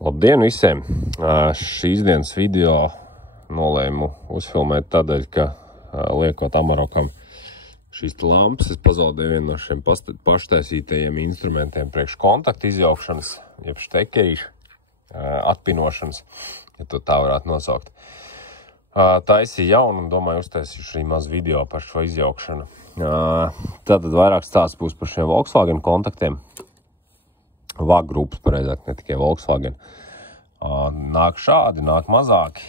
Labdien visiem! Šīs dienas video nolēmu uzfilmēt tādēļ, ka liekot Amarokam šīs lampas, es pazaudēju vienu no šiem paštaisītajiem instrumentiem priekš kontaktu izjaukšanas, jeb štekerīšu atpinošanas, ja to tā varētu nosaukt. Taisīju jaunu un domāju uztaisīšu arī mazu video par šo izjaukšanu. Tātad vairāk stāsts būs par šiem Volkswagen kontaktiem. VAG grupas, pareizāk, ne tikai Volkswagen. Nāk šādi, nāk mazāki,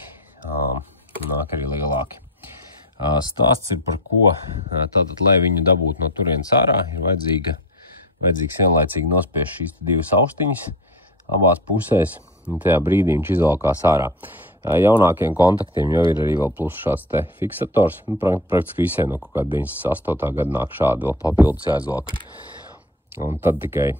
nāk arī lielāki. Stāsts ir par ko, tātad, lai viņu dabūtu no turienes ārā, ir vajadzīgs vienlaicīgi nospiest šīs divas austiņas abās pusēs, un tajā brīdī viņš izvalkās ārā. Jaunākiem kontaktiem jau ir arī vēl plus šāds te fiksators, praktiski visiem no kaut kāda 98. gada nāk šādi vēl papildus jāizvalk. Un tad tikai...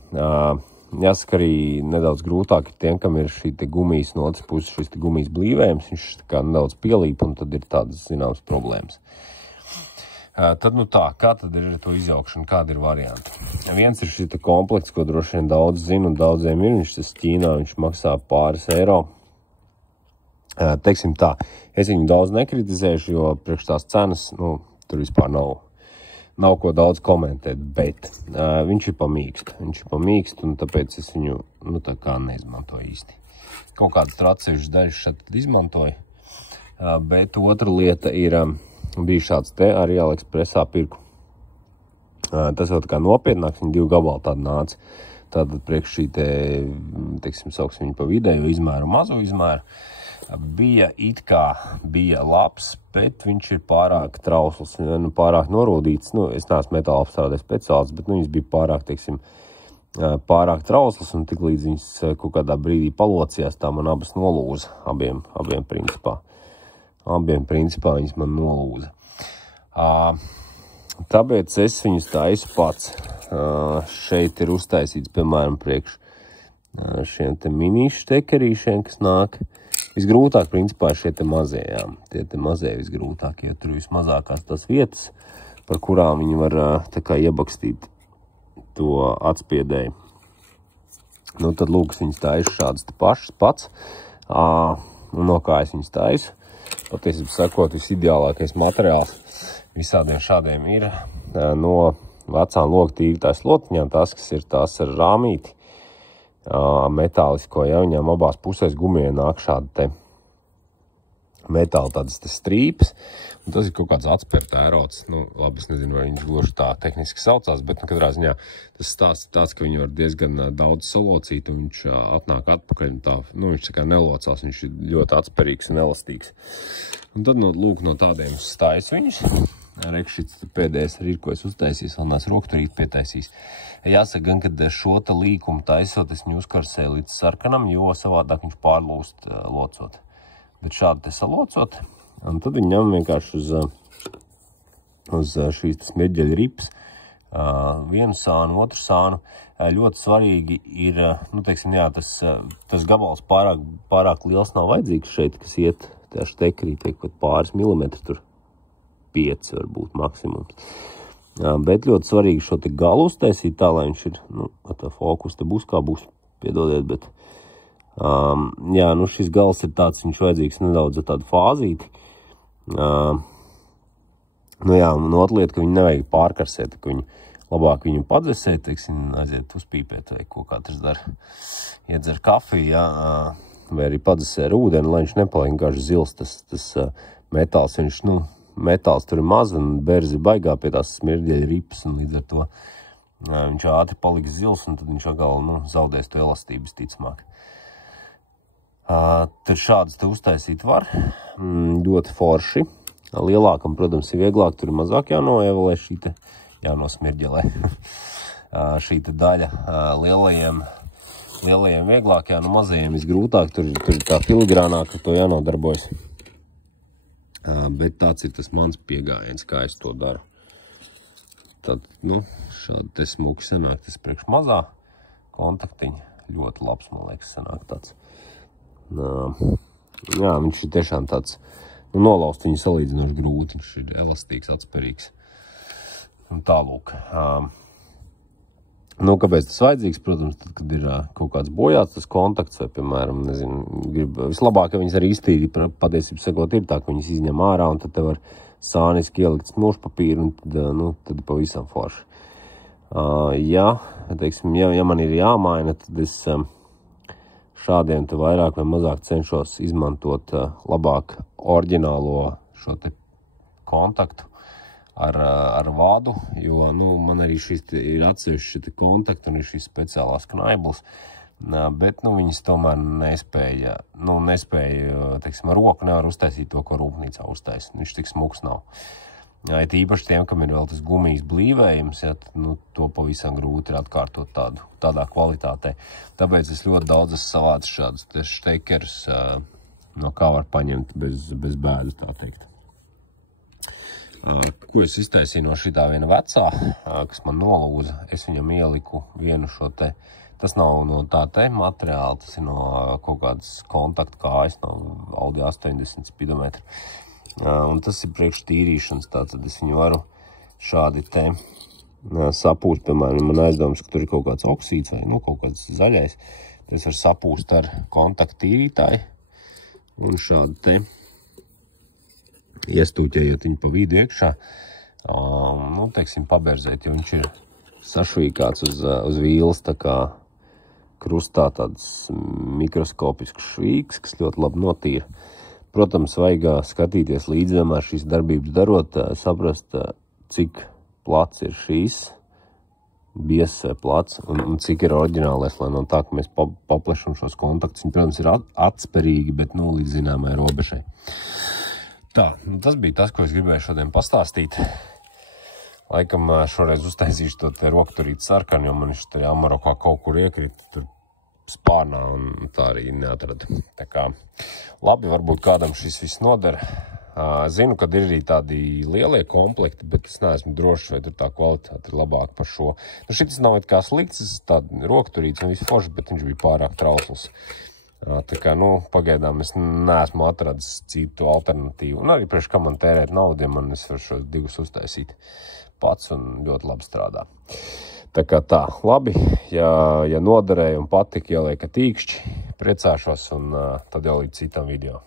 Jāsaka, arī nedaudz grūtāk ir tiem, kam ir šī te gumijas no otras puses, šis te gumijas blīvējums, viņš kā nedaudz pielīp, un tad ir tādas zināmas problēmas. Tad nu tā, kā tad ir to izjaukšana, kāda ir varianti? Viens ir šī te komplekts, ko droši vien daudz zina un daudziem ir, viņš tas Ķīnā, viņš maksā pāris eiro. Teiksim tā, es viņu daudz nekritizēšu, jo priekš tās cenas, tur vispār nav ko daudz komentēt, bet viņš ir pamīkst, un tāpēc es viņu, tā kā neizmantoju īsti. Kaut kādas atsevišķas daļas šeit izmantoju, bet otra lieta ir, bija šāds te arī AliExpressā pirku. Tas jau tā kā nopietnāks, viņi 2 gabali tādi nāca. Tātad priekš šī te, teiksim, sauksim viņu pa vidēju izmēru, mazu izmēru. Bija labs, bet viņš ir pārāk trausls, pārāk norūdīts. Es neesmu metāla apstrādājis speciālists, bet viņš bija pārāk, teiksim, pārāk trausls, un tik līdz viņas kaut kādā brīdī palocījās, tā man abas nolūza, abiem principā. Abiem principā viņas man nolūza. Tāpēc es viņus taisu pats. Šeit ir uztaisīts, piemēram, priekš šiem te minīšu štekerīšiem, kas nāk. Visgrūtāk, principā, ir šie te mazie, jā. Tie te mazie visgrūtāk, jo tur vismazākās tās vietas, par kurām viņi var tā kā iebakstīt to atspiedēju. Tad lūk, viņas taisu šādas te pašas pats. Un no kā es viņas taisu? Patiesībā sakot, visideālākais materiāls visādiem šādiem ir no vecām logu tīrītājas lotiņām, tās, kas ir tās ar rāmīti. Metālisko, ja viņām abās pusēs gumijai nāk šādi te metāli tādas te strīpas, un tas ir kaut kāds atspērta ērots. Labi, es nezinu, vai viņš gluži tā tehniski saucās, bet katrā ziņā tas stāsts ir tāds, ka viņi var diezgan daudz salocīt, un viņš atnāk atpakaļ, un tā, viņš tā kā nelocās, viņš ir ļoti atspērīgs un elastīgs. Un tad, lūk, no tādiem stājas viņus. Rekšits pēdējais arī ir, ko es uztaisīs, vēl nās rokturīt pietaisīs. Jāsaka gan, kad šo te līkumu taisot, es viņu uzkarsēju līdz sarkanam, jo savādāk viņš pārlūst locot. Bet šādi te salocot, un tad viņi ņem vienkārši uz šīs smirģeļa rips, vienu sānu, otru sānu. Ļoti svarīgi ir, teiksim, jā, tas gabals pārāk liels nav vajadzīgs šeit, kas iet tajā štekerī, pat pāris milimetri tur. 5 varbūt maksimums. Bet ļoti svarīgi šo te galu uztaisīt tā, lai viņš ir, tā fokus te būs kā būs, piedodiet, bet jā, šis gals ir tāds, viņš vajadzīgs nedaudz ar tādu fāzīti. Jā, un otra lieta, ka viņu nevajag pārkarsēt, ka viņu labāk viņu padzesēt, teiksim, aiziet uzpīpēt vai ko katrs dara, iedzer kafiju, jā, vai arī padzesē ar ūdeni, lai viņš nepaliek vienkārši zils, tas metāls, viņš, metāls tur ir maz un berzi baigā pie tās smirģeļa ripas, un līdz ar to viņš ātri paliks zils, un tad viņš atkal zaudēs to elastības ticamāk. Tad šādas te uztaisīt var, ļoti forši. Lielākam, protams, ir vieglāk, tur ir mazāk jānoevalē šī te, jānosmirģelē. Šī te daļa lielajiem vieglāk, mazajiem visgrūtāk, tur ir tā filigrānāk, ka to jānodarbojas. Bet tāds ir tas mans piegājiens, kā es to daru. Tad, šādi te smuki sanāk, tas priekš mazā kontaktiņa. Ļoti labs, man liekas, sanāk tāds. Jā, viņš ir tiešām tāds, nolaust viņu salīdzinoši grūti, viņš ir elastīgs, atspērīgs. Un tālūk. Nu, kāpēc tas vajadzīgs? Protams, tad, kad ir kaut kāds bojāts tas kontakts, vai, piemēram, nezinu, vislabāk, ja viņas arī iztīri, patiesībā sakot, ir tā, ka viņas izņem ārā, un tad te var sāniski ielikt smūžpapīru, un tad, nu, tad pavisam forši. Teiksim, ja man ir jāmaina, tad es šādiem te vairāk vai mazāk cenšos izmantot labāk oriģinālo šo te kontaktu ar vādu, jo, nu, man arī šis ir atsevišķi šie kontakti un ir šīs speciālās knaiblas, bet, nu, viņas tomēr nespēja, teiksim, ar roku nevar uztaisīt to, ko rūpnīcā uztaisa. Viņš tik smuks nav. Ja īpaši tiem, kam ir vēl tas gumijas blīvējums, ja, nu, to pavisam grūti ir atkārtot tādā kvalitātē. Tāpēc es ļoti daudz savācu šādus štekerus, no kā var paņemt bez bēdu, tā teikt. Ko es iztaisīju no šitā viena vecā, kas man nolūza, es viņam ieliku vienu šo te, tas nav no tā te materiāla, tas ir no kaut kādas kontakta kājas, no Audi 80 spidometru. Un tas ir priekš tīrīšanas, tātad es viņu varu šādi te sapūst, piemēram, man aizdomas, ka tur ir kaut kāds oksīds vai, nu, kaut kāds zaļais, tas var sapūst ar kontaktu tīrītāju un šādi te iestūķējot viņu pa vidu iekšā, nu, teiksim, paberzēt, jo viņš ir sašvīkāts uz vīles, tā kā krustā tāds mikroskopisks švīks, kas ļoti labi notīra. Protams, vajag skatīties līdz vienmēr šīs darbības darot, saprast, cik plats ir šīs, biezs plats, un cik ir oriģinālais, lai no tā, ka mēs paplešam šos kontaktus. Viņi, protams, ir atsperīgi, bet, nu, līdz zināmai robežai. Tā, tas bija tas, ko es gribēju šodien pastāstīt. Laikam šoreiz uztaisīšu to te rokturīt sarkanu, jo man viņš te Amarokā kaut kur iekrita tur spārnā un tā arī neatrada. Tā kā labi, varbūt kādam šis viss noder. Zinu, kad ir arī tādi lielie komplekti, bet es neesmu drošs, vai tur tā kvalitāte ir labāka par šo. Nu, šitas nav it kā slikts, tas tāda rokturīts un viss forši, bet viņš bija pārāk trausls. Tā kā, nu, pagaidām es neesmu atradis citu alternatīvu. Un arī priekš, kā man tērēt naudu, ja man es varu šos divus uztaisīt pats un ļoti labi strādā. Tā kā tā, labi, ja noderēja un patika, ielieka tīkšķi, priecāšos un tad jau līdz citam video.